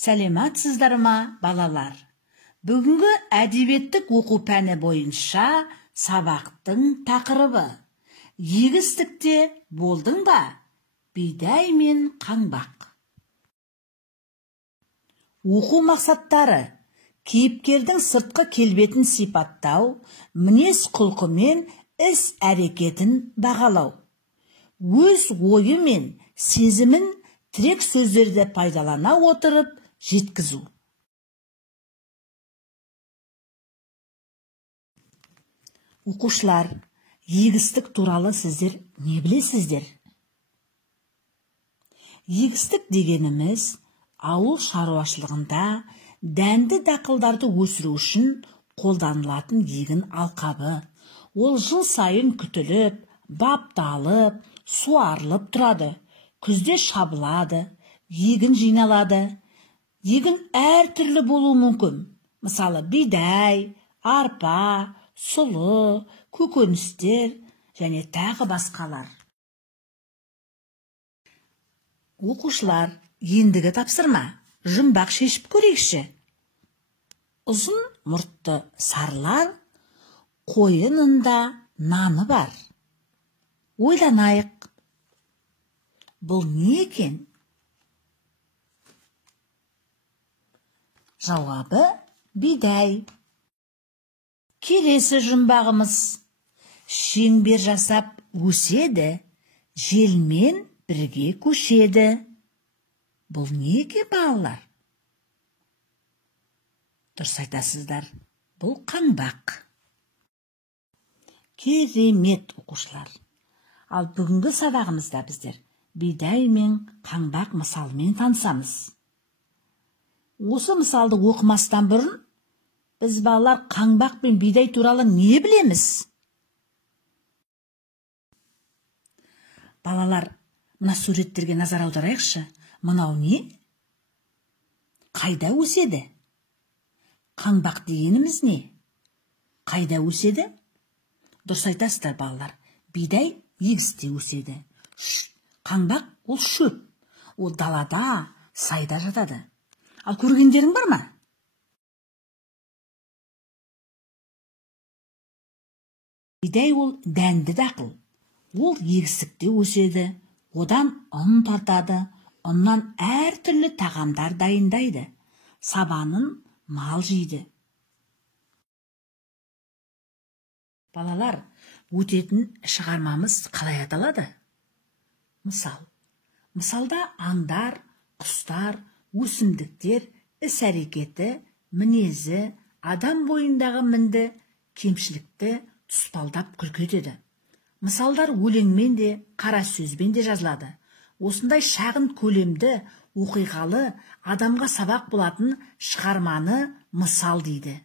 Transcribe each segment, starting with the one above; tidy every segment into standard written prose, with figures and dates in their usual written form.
Сәлематсыздар ма, балалар? Бүгінгі әдебиеттік оқу пәні бойынша сабақтың тақырыбы. Егістікте болдың ба? Бидай мен қаңбақ. Оқу мақсаттары: кейіпкердің сыртқы келбетін сипаттау, мінез құлқы мен іс әрекетін бағалау. Өз ойы мен сезімін тірек сөздерді пайдалана отырып жеткізу. Оқушылар, егістік туралы сіздер не білесіздер? Егістік дегеніміз ауыл шаруашылығында дәнді дақылдарды өсіру үшін қолданылатын егін алқабы. Ол жыл сайын күтіліп, бапталып, суарылып тұрады. Күзде шабылады, егін жиналады. Егін әртүрлі болуы мүмкін. Мысалы, бидай, арпа, сұлы, көкөністер және тағы басқалар. Оқушылар, ендігі тапсырма: жұмбақ шешіп көрейікші. Ұзын мұртты сарылар қойынында наны бар. Ойланайық. Бұл не екен? Жауабы бидай. Келесі жұмбағымыз: шеңбер жасап өседі, желмен бірге көшеді. Бұл не екен, балалар? Дұрыс айтасыздар, бұл қаңбақ. Керемет, оқушылар. Ал бүгінгі сабағымызда біздер бидай мен қаңбақ мысалымен танысамыз. Осы мысалды оқымастан бұрын біз балалар қаңбақ пен бидай туралы не білеміз? Балалар, мына суреттерге назар аударайықшы. Мынау не? Қайда өседі? Қаңбақ дегеніміз не? Қайда өседі? Дұрыс айтасыздар, балалар. Бидай егісте өседі. Қаңбақ ол шөп. Ол далада, сайда жатады. Ал көргендерің бар ма? Бидай ол дәнді дақыл. Ол егістікте өседі. Одан ұн тартады. Ұннан әртүрлі тағамдар дайындайды. Сабанын мал жейді. Балалар, өтетін шығармамыз қалай аталады? Мысал. Мысалда аңдар, құстар, өсімдіктер, іс-әрекеті, мінезі, адам бойындағы мінді, кемшілікті тұспалдап күлкі етеді. Мысалдар өлеңмен де, қара сөзбен де жазылады. Осындай шағын көлемді, оқиғалы, адамға сабақ болатын шығарманы мысал дейді.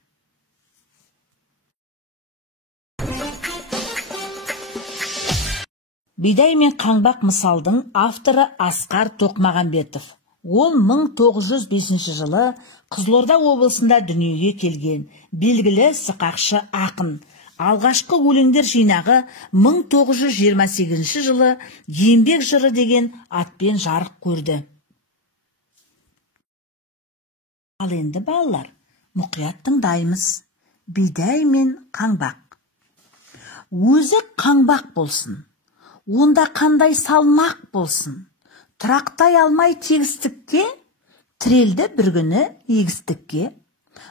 Бидай мен қаңбақ мысалдың авторы Асқар Тоқмағамбетов. Ол 1905 жылы Қызылорда облысында дүниеге келген белгілі сықақшы ақын. Алғашқы өлеңдер жинағы 1928 жылы Еңбек жыры деген атпен жарық көрді. Ал енді балалар, мұқият тыңдаймыз. Бидай мен қаңбақ. Өзі қаңбақ болсын, онда қандай салмақ болсын. Тұрақтай алмай тегістікке, тірелді бір күні егістікке.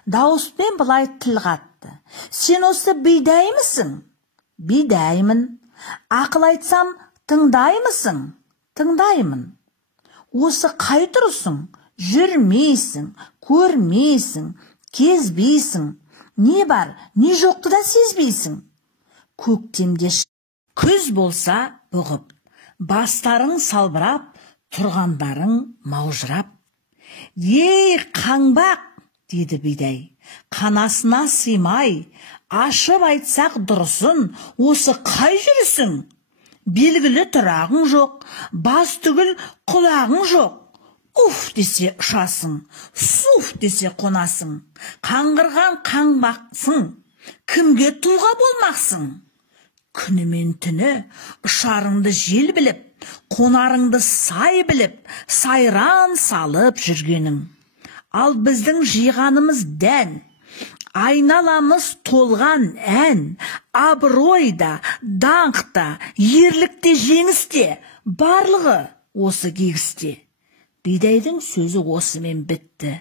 Дауыспен былай тіл қатты: сен осы бидаймысың? Бидаймын. Ақыл айтсам тыңдаймысың? Тыңдаймын. Осы қай тұрысың? Жүрмейсің, көрмейсің, кезбейсің. Не бар, не жоқты да сезбейсің. Көктемде күз болса бұғып, бастарың салбырап, тұрғандарың маужырап. Ей қаңбақ, деді бидай, қанасына сыймай, ашып айтсақ дұрысын, осы қай жүрісің? Белгілі тұрағың жоқ, бас түгіл құлағың жоқ. Уф десе ұшасың, суф десе қонасың. Қаңғырған қаңбақсың, кімге тұлға болмақсың? Күні мен түні ұшарыңды жел біліп, қонарыңды сай біліп, сайран салып жүргенің. ал біздің жиғанымыз дән, айналамыз толған ән, абыройда, даңқта, ерлікте, жеңісте, барлығы осы кегісте. Бидайдың сөзі осымен бітті,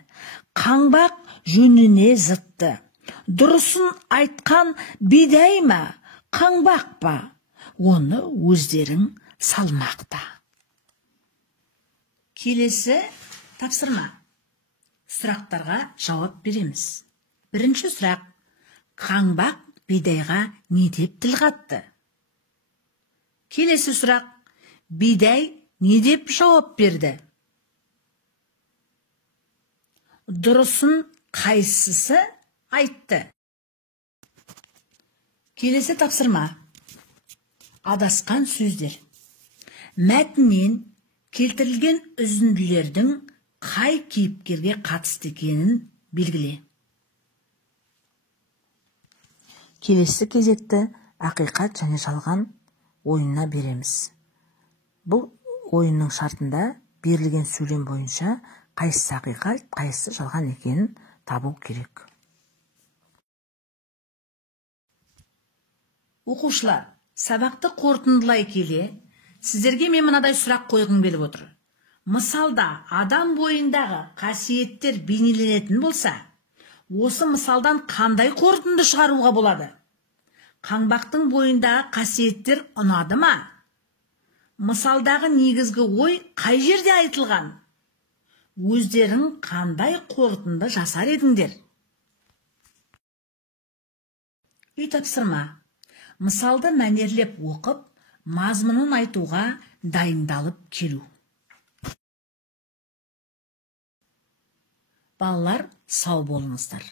қаңбақ жөніне зытты. Дұрысын айтқан бидай ма, қаңбақ па, оны өздерің салмақта. Келесі тапсырма. Сұрақтарға жауап береміз. Бірінші сұрақ: қаңбақ бидайға не деп тіл қатты? Келесі сұрақ: бидай не деп жауап берді? Дұрысын қайсысы айтты? Келесі тапсырма. Адасқан сөздер. Мәтіннен келтірілген үзінділердің қай кейіпкерге қатысты екенін белгіле. Келесі кезекті ақиқат және жалған ойынына береміз. Бұл ойынның шартында берілген сөйлем бойынша қайсысы ақиқат, қайсысы жалған екенін табу керек. Оқушылар, сабақты қорытындылай келе, сіздерге мен мынадай сұрақ қойғым келіп отыр. Мысалда адам бойындағы қасиеттер бейнеленетін болса, осы мысалдан қандай қорытынды шығаруға болады? Қаңбақтың бойындағы қасиеттер ұнады ма? Мысалдағы негізгі ой қай жерде айтылған? Өздерің қандай қорытынды жасар едіңдер? Үй тапсырма. Мысалды мәнерлеп оқып, мазмұнын айтуға дайындалып келу. Балалар, сау болыңыздар.